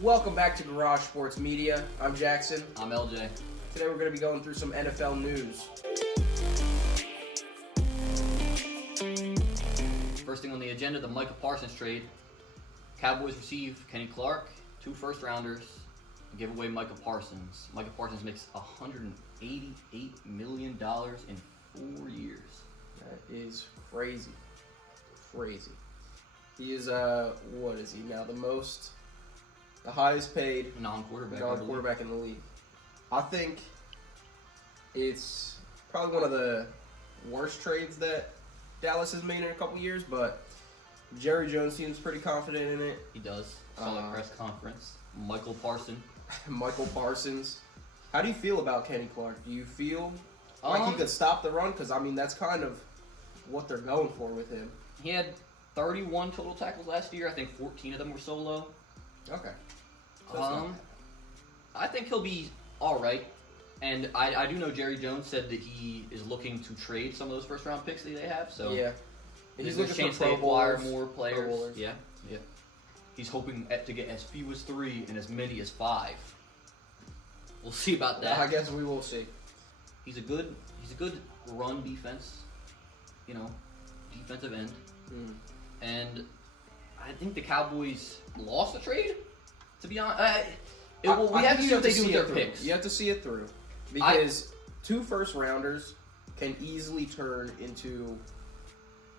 Welcome back to Garage Sports Media. I'm Jackson. I'm LJ. Today we're going to be going through some NFL news. First thing on the agenda, the Micah Parsons trade. Cowboys receive Kenny Clark, 2 first-rounders, and give away Micah Parsons. Micah Parsons makes $188 million in 4 years. That is crazy. Crazy. He is, what is he now? The highest paid non-quarterback in the league. I think it's probably one of the worst trades that Dallas has made in a couple years, but Jerry Jones seems pretty confident in it. He does. Saw the press conference. Michael Parsons. How do you feel about Kenny Clark? Do you feel like he could stop the run? Because, I mean, that's kind of what they're going for with him. He had 31 total tackles last year. I think 14 of them were solo. Okay. I think he'll be all right. And I do know Jerry Jones said that he is looking to trade some of those first-round picks that they have. So yeah, he's looking for Pro Bowlers, more players. Yeah. He's hoping to get as few as 3 and as many as 5. We'll see about that. I guess we will see. He's a good run defense, defensive end. And I think the Cowboys lost the trade. To be honest, we have to see what they do with their picks. You have to see it through because 2 first-rounders can easily turn into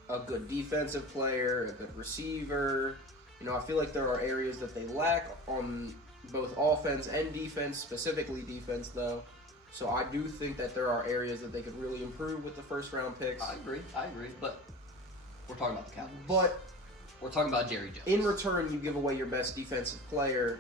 a good defensive player, a good receiver. I feel like there are areas that they lack on both offense and defense, specifically defense, though. So I do think that there are areas that they could really improve with the first-round picks. I agree. But we're talking about the Cowboys. But we're talking about Jerry Jones. In return, you give away your best defensive player.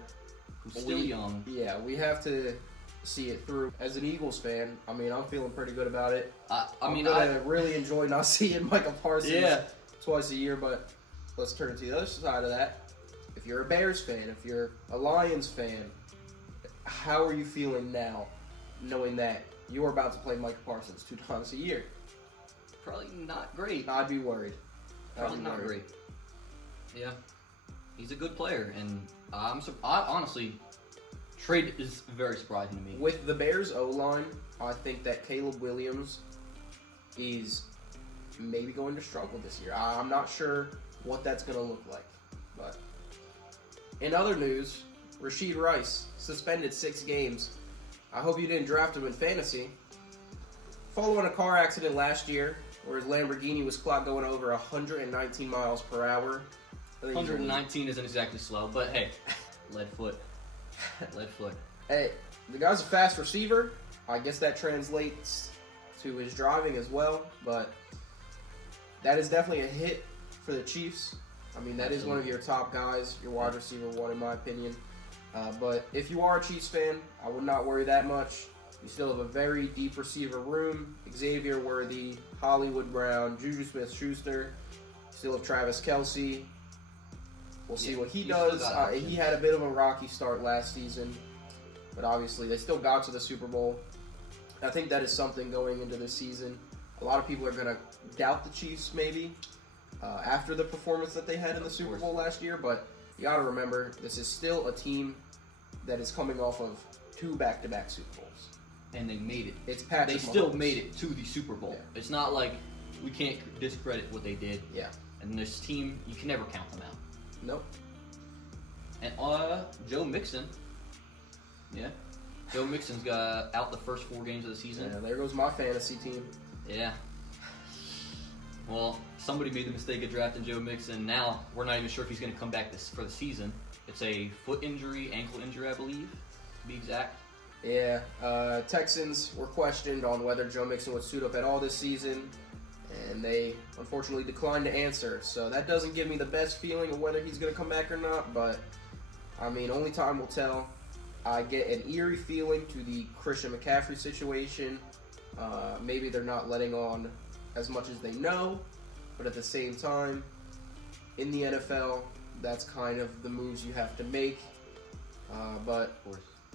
Who's still young. Yeah, we have to see it through. As an Eagles fan, I'm feeling pretty good about it. I'm really enjoy not seeing Micah Parsons twice a year, but let's turn to the other side of that. If you're a Bears fan, if you're a Lions fan, how are you feeling now, knowing that you're about to play Micah Parsons 2 times a year? Probably not great. I'd be worried. Probably not great. Yeah. He's a good player, and I honestly, trade is very surprising to me. With the Bears O-line, I think that Caleb Williams is maybe going to struggle this year. I'm not sure what that's going to look like. But in other news, Rashid Rice suspended 6 games. I hope you didn't draft him in fantasy. Following a car accident last year where his Lamborghini was clocked going over 119 miles per hour. 119 isn't exactly slow, but hey, lead foot. Hey, the guy's a fast receiver. I guess that translates to his driving as well, but that is definitely a hit for the Chiefs. That is one of your top guys, your wide receiver one in my opinion. But if you are a Chiefs fan, I would not worry that much. You still have a very deep receiver room. Xavier Worthy, Hollywood Brown, Juju Smith-Schuster. Still have Travis Kelce. We'll see what he does. He had a bit of a rocky start last season, but obviously they still got to the Super Bowl. I think that is something going into this season. A lot of people are going to doubt the Chiefs maybe after the performance that they had in the Super Bowl last year, but you got to remember this is still a team that is coming off of 2 back-to-back Super Bowls. And they made it. It's Patrick They still Mahomes. made it to the Super Bowl. Yeah. It's not like we can't discredit what they did. Yeah. And this team, you can never count them out. Nope. And Joe Mixon. Yeah. Joe Mixon's got out the first 4 games of the season. Yeah, there goes my fantasy team. Yeah. Well, somebody made the mistake of drafting Joe Mixon. Now, we're not even sure if he's going to come back for the season. It's a foot injury, ankle injury, I believe, to be exact. Yeah. Texans were questioned on whether Joe Mixon would suit up at all this season, and they unfortunately declined to answer. So that doesn't give me the best feeling of whether he's going to come back or not, but only time will tell. I get an eerie feeling to the Christian McCaffrey situation. Maybe they're not letting on as much as they know, but at the same time, in the NFL, that's kind of the moves you have to make. But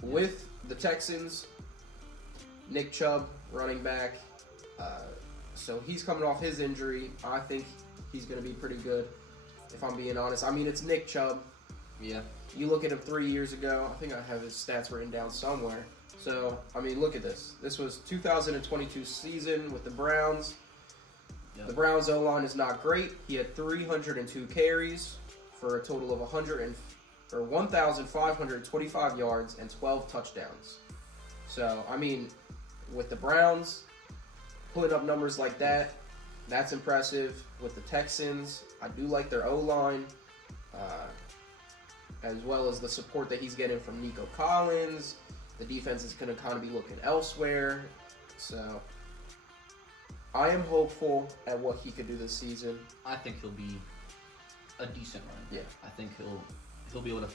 with the Texans, Nick Chubb, running back, so he's coming off his injury. I think he's going to be pretty good, if I'm being honest. It's Nick Chubb. Yeah. You look at him 3 years ago. I think I have his stats written down somewhere. So, I mean, look at this. This was 2022 season with the Browns. Yep. The Browns O-line is not great. He had 302 carries for a total of 1,525 yards and 12 touchdowns. So, I mean, with the Browns putting up numbers like that, that's impressive. With the Texans, I do like their O-line, as well as the support that he's getting from Nico Collins. The defense is going to kind of be looking elsewhere. So, I am hopeful at what he could do this season. I think he'll be a decent runner. Yeah. I think he'll be able to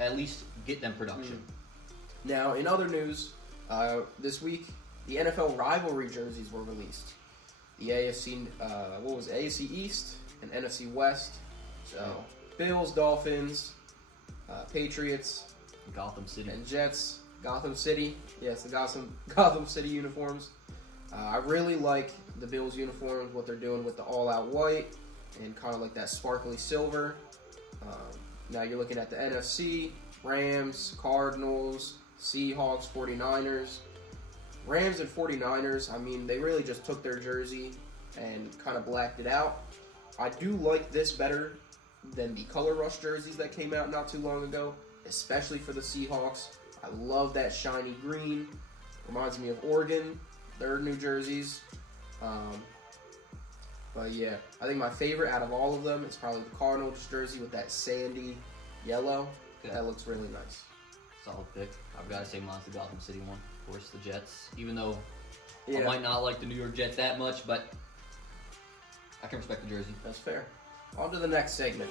at least get them production. Now, in other news, this week, the NFL rivalry jerseys were released. The AFC, AFC East and NFC West. So, Bills, Dolphins, Patriots, Gotham City, and Jets. Gotham City. Yes, the Gotham City uniforms. I really like the Bills uniforms, what they're doing with the all-out white and kind of like that sparkly silver. Now you're looking at the NFC, Rams, Cardinals, Seahawks, 49ers. Rams and 49ers, I mean, they really just took their jersey and kind of blacked it out. I do like this better than the Color Rush jerseys that came out not too long ago, especially for the Seahawks. I love that shiny green. Reminds me of Oregon, their new jerseys. But yeah, I think my favorite out of all of them is probably the Cardinals jersey with that sandy yellow. Okay. That looks really nice. Solid pick. I've got to say mine's the Gotham City one. Of course, the Jets. Even though Yeah, I might not like the New York Jets that much, but I can respect the jersey. that's fair. On to the next segment.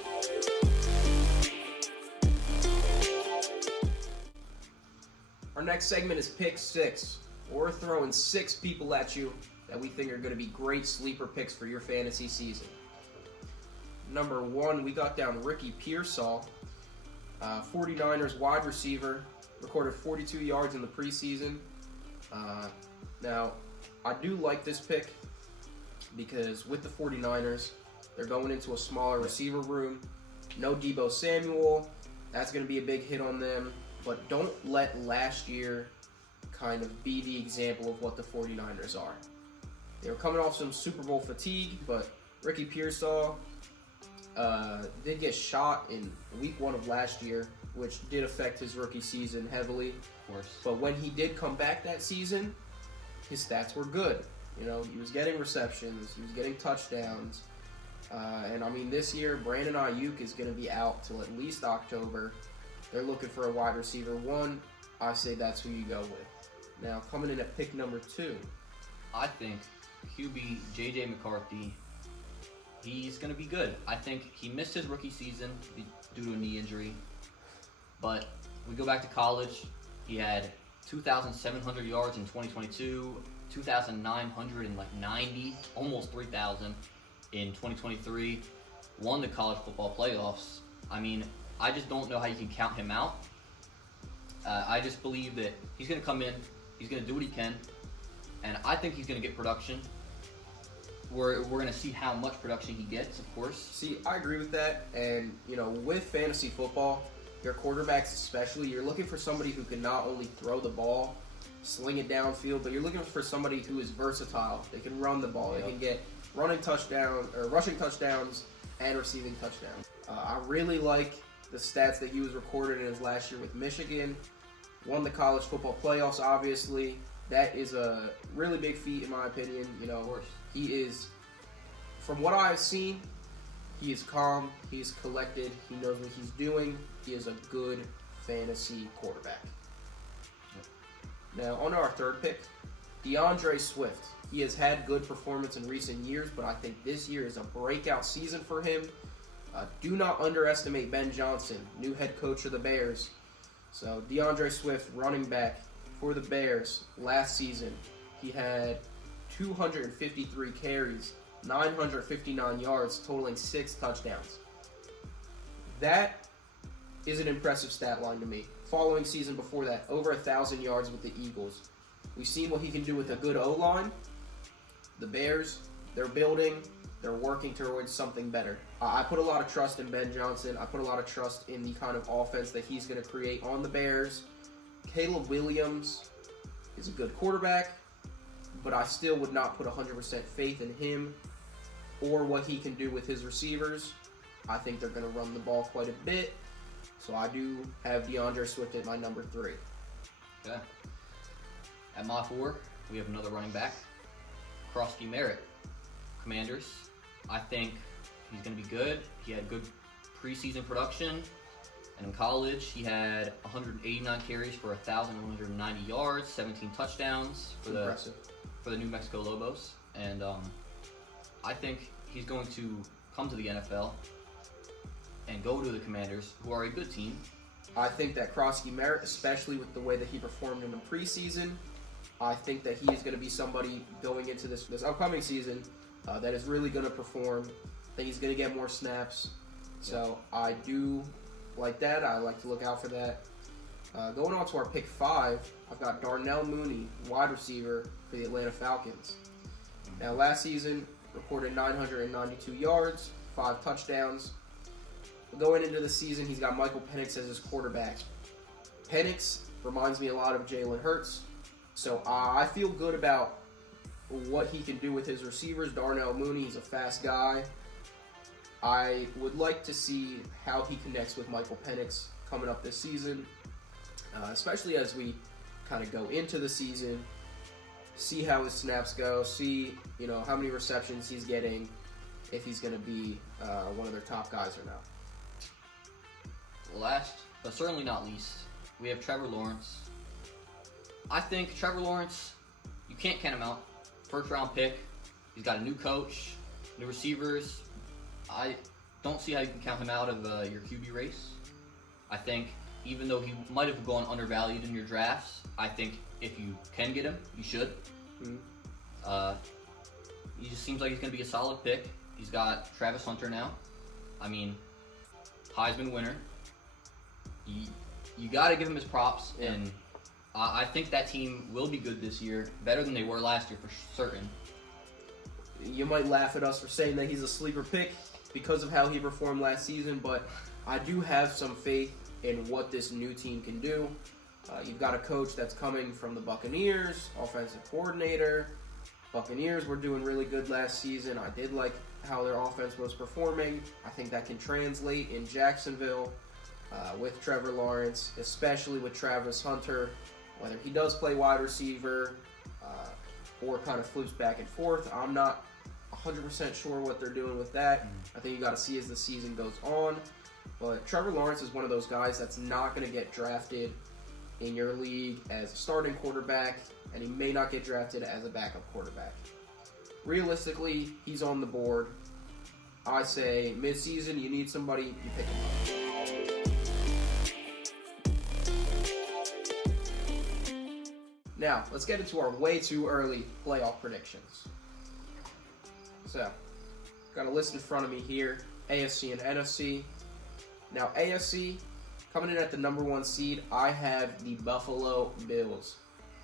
Our next segment is Pick 6. We're throwing 6 people at you that we think are going to be great sleeper picks for your fantasy season. Number 1, we got down Ricky Pearsall, 49ers wide receiver, recorded 42 yards in the preseason. Now, I do like this pick because with the 49ers, they're going into a smaller receiver room. No Deebo Samuel. That's going to be a big hit on them. But don't let last year kind of be the example of what the 49ers are. They were coming off some Super Bowl fatigue, but Ricky Pearsall did get shot in week 1 of last year, which did affect his rookie season heavily. Of course. But when he did come back that season, his stats were good. You know, he was getting receptions, he was getting touchdowns. And I mean, this year, Brandon Ayuk is going to be out till at least October. They're looking for a wide receiver 1. I say that's who you go with. Now, coming in at pick number 2. I think QB J.J. McCarthy, he's going to be good. I think he missed his rookie season due to a knee injury. But we go back to college. He had 2,700 yards in 2022, 2,990, almost 3,000 in 2023. Won the college football playoffs. I mean, I just don't know how you can count him out. I just believe that he's going to come in, he's going to do what he can, and I think he's going to get production. We're going to see how much production he gets, of course. See, I agree with that. And, you know, with fantasy football, your quarterbacks especially, you're looking for somebody who can not only throw the ball, sling it downfield, but you're looking for somebody who is versatile. They can run the ball. Yep. They can get rushing touchdowns and receiving touchdowns. I really like the stats that he was recorded in his last year with Michigan. Won the college football playoffs, obviously. That is a really big feat, in my opinion. You know, Of course. he is, from what I've seen, he is calm, he is collected, he knows what he's doing. He is a good fantasy quarterback. Now, on to our third pick, DeAndre Swift. He has had good performance in recent years, but I think this year is a breakout season for him. Do not underestimate Ben Johnson, new head coach of the Bears. So, DeAndre Swift, running back for the Bears last season. He had 253 carries, 959 yards, totaling 6 touchdowns. That is an impressive stat line to me. Following season before that, over 1,000 yards with the Eagles. We've seen what he can do with a good O-line. The Bears, they're They're working towards something better. I put a lot of trust in Ben Johnson. I put a lot of trust in the kind of offense that he's going to create on the Bears. Caleb Williams is a good quarterback, but I still would not put 100% faith in him or what he can do with his receivers. I think they're going to run the ball quite a bit. So I do have DeAndre Swift at my number 3. Okay. At my 4, we have another running back, Krosky Merritt, Commanders. I think he's going to be good. He had good preseason production. And in college, he had 189 carries for 1,190 yards, 17 touchdowns for the New Mexico Lobos. And I think he's going to come to the NFL and go to the Commanders, who are a good team. I think that Krosky Merritt, especially with the way that he performed in the preseason, I think that he is going to be somebody going into this upcoming season that is really going to perform. I think he's going to get more snaps. So I do like that. I like to look out for that. Going on to our pick 5, I've got Darnell Mooney, wide receiver for the Atlanta Falcons. Now, last season, recorded 992 yards, 5 touchdowns. Going into the season, he's got Michael Penix as his quarterback. Penix reminds me a lot of Jalen Hurts. So I feel good about what he can do with his receivers. Darnell Mooney, he's a fast guy. I would like to see how he connects with Michael Penix coming up this season, especially as we kind of go into the season, see how his snaps go, see how many receptions he's getting, if he's going to be one of their top guys or not. Last, but certainly not least, we have Trevor Lawrence. I think Trevor Lawrence, you can't count him out. First round pick. He's got a new coach, new receivers. I don't see how you can count him out of your QB race. I think even though he might have gone undervalued in your drafts, I think if you can get him, you should. Mm-hmm. He just seems like he's going to be a solid pick. He's got Travis Hunter now. I mean, Heisman winner. You got to give him his props, and I think that team will be good this year, better than they were last year for certain. You might laugh at us for saying that he's a sleeper pick because of how he performed last season, but I do have some faith in what this new team can do. You've got a coach that's coming from the Buccaneers, offensive coordinator. Buccaneers were doing really good last season. I did like how their offense was performing. I think that can translate in Jacksonville with Trevor Lawrence, especially with Travis Hunter. Whether he does play wide receiver or kind of flips back and forth, I'm not 100% sure what they're doing with that. I think you got to see as the season goes on. But Trevor Lawrence is one of those guys that's not going to get drafted in your league as a starting quarterback, and he may not get drafted as a backup quarterback. Realistically, he's on the board. I say mid-season, you need somebody, you pick him up. Now, let's get into our way too early playoff predictions. So, got a list in front of me here, AFC and NFC. Now, AFC, coming in at the number 1 seed, I have the Buffalo Bills.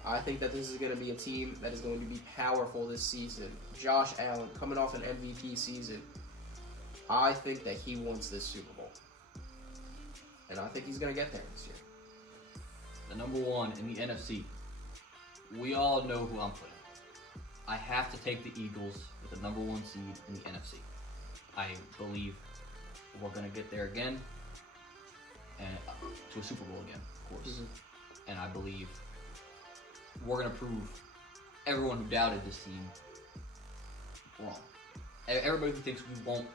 I think that this is going to be a team that is going to be powerful this season. Josh Allen, coming off an MVP season. I think that he wants this Super Bowl. And I think he's going to get there this year. The number 1 in the NFC. We all know who I'm putting. I have to take the Eagles with the number 1 seed in the NFC. I believe we're going to get there again, and to a Super Bowl again, of course. Mm-hmm. And I believe we're going to prove everyone who doubted this team wrong. Everybody who thinks we won't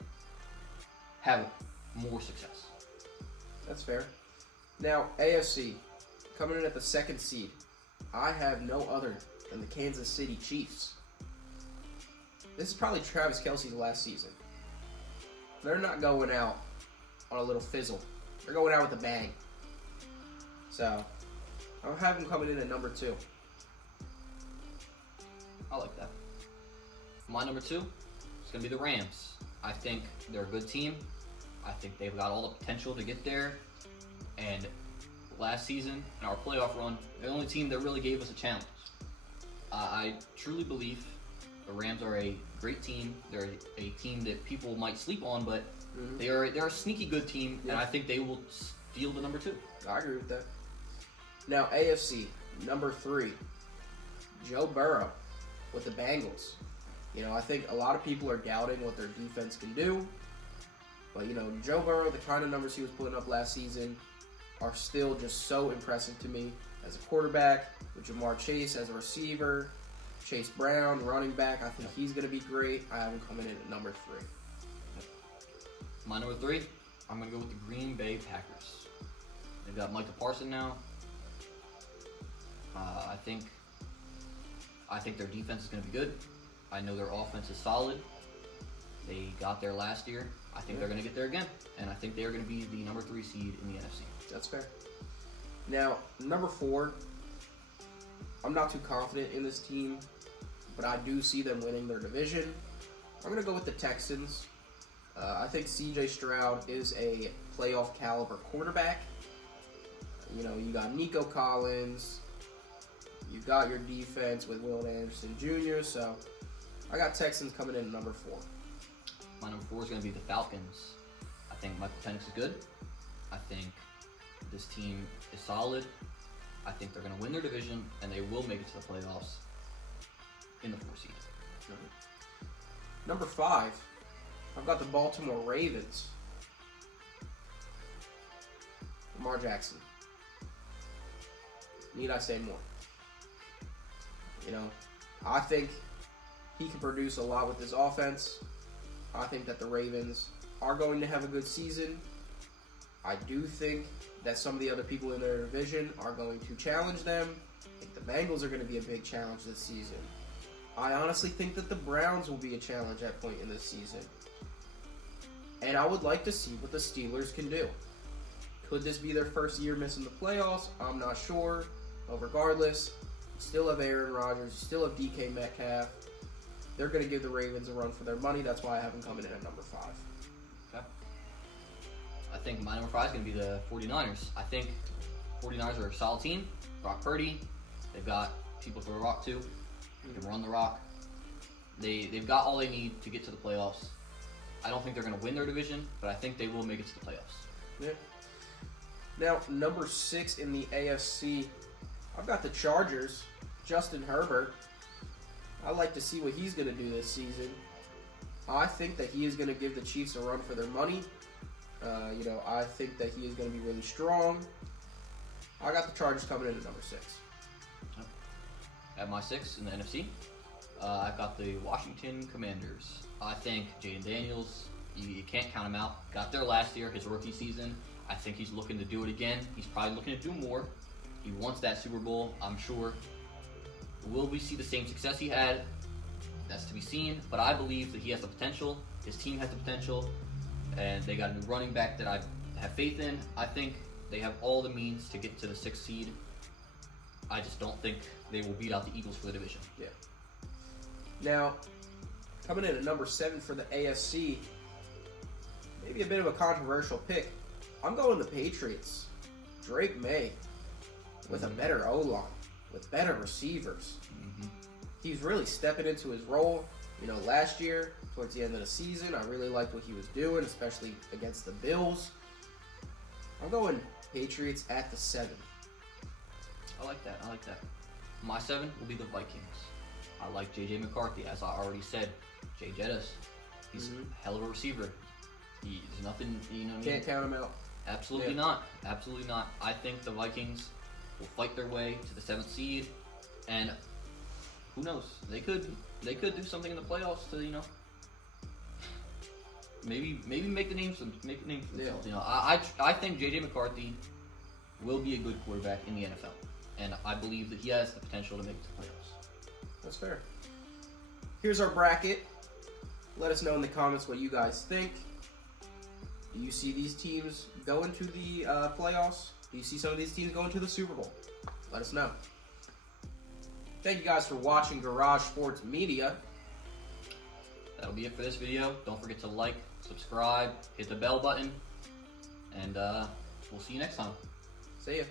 have more success. That's fair. Now, AFC, coming in at the 2nd seed, I have no other than the Kansas City Chiefs. This is probably Travis Kelce's last season. They're not going out on a little fizzle. They're going out with a bang. So, I'll have them coming in at number 2. I like that. My number 2 is going to be the Rams. I think they're a good team. I think they've got all the potential to get there. And last season, in our playoff run, the only team that really gave us a challenge. I truly believe the Rams are a great team. They're a team that people might sleep on, but Mhm. they're a sneaky good team, Yeah. and I think they will steal the number 2. I agree with that. Now, AFC, number 3, Joe Burrow with the Bengals. I think a lot of people are doubting what their defense can do. But, Joe Burrow, the kind of numbers he was putting up last season are still just so impressive to me as a quarterback, with Jamar Chase as a receiver, Chase Brown, running back. I think he's going to be great. I have him coming in at number 3. My number 3, I'm going to go with the Green Bay Packers. They've got Micah Parsons now. I think their defense is going to be good. I know their offense is solid. They got there last year. I think they're going to get there again. And I think they are going to be the number 3 seed in the NFC. That's fair. Now, number 4, I'm not too confident in this team, but I do see them winning their division. I'm going to go with the Texans. I think C.J. Stroud is a playoff caliber quarterback. You got Nico Collins. You got your defense with Will Anderson Jr., so I got Texans coming in at number 4. My number 4 is going to be the Falcons. I think Michael Penix is good. I think this team is solid. I think they're going to win their division, and they will make it to the playoffs in the 4 seed. Number 5, I've got the Baltimore Ravens. Lamar Jackson. Need I say more? I think he can produce a lot with this offense. I think that the Ravens are going to have a good season. I do think that some of the other people in their division are going to challenge them. I think the Bengals are going to be a big challenge this season. I honestly think that the Browns will be a challenge at point in this season. And I would like to see what the Steelers can do. Could this be their first year missing the playoffs? I'm not sure. But regardless, you still have Aaron Rodgers, you still have DK Metcalf. They're going to give the Ravens a run for their money. That's why I have them coming in at number 5. Okay. I think my number 5 is going to be the 49ers. I think 49ers are a solid team. Brock Purdy. They've got people to throw the rock to. They can run the rock. They've got all they need to get to the playoffs. I don't think they're going to win their division, but I think they will make it to the playoffs. Yeah. Now, number 6 in the AFC, I've got the Chargers, Justin Herbert. I like to see what he's going to do this season. I think that he is going to give the Chiefs a run for their money. I think that he is going to be really strong. I got the Chargers coming in at number 6. At my 6 in the NFC, I've got the Washington Commanders. I think Jaden Daniels, you can't count him out. Got there last year, his rookie season. I think he's looking to do it again. He's probably looking to do more. He wants that Super Bowl, I'm sure. Will we see the same success he had? That's to be seen. But I believe that he has the potential. His team has the potential. And they got a new running back that I have faith in. I think they have all the means to get to the 6th seed. I just don't think they will beat out the Eagles for the division. Yeah. Now, coming in at number 7 for the AFC, maybe a bit of a controversial pick. I'm going the Patriots. Drake May with a better O-line, with better receivers. Mm-hmm. He's really stepping into his role. Last year, towards the end of the season, I really liked what he was doing, especially against the Bills. I'm going Patriots at the 7. I like that. My 7 will be the Vikings. I like J.J. McCarthy, as I already said. Jay Jettis, he's a hell of a receiver. He's nothing, Can't count him out. Absolutely not. Absolutely not. I think the Vikings will fight their way to the 7th seed, and who knows? They could do something in the playoffs to maybe make the names for themselves. Yeah. I think J.J. McCarthy will be a good quarterback in the NFL, and I believe that he has the potential to make it to the playoffs. That's fair. Here's our bracket. Let us know in the comments what you guys think. Do you see these teams going to the playoffs? Do you see some of these teams going to the Super Bowl? Let us know. Thank you guys for watching Garage Sports Media. That'll be it for this video. Don't forget to like, subscribe, hit the bell button, and we'll see you next time. See ya.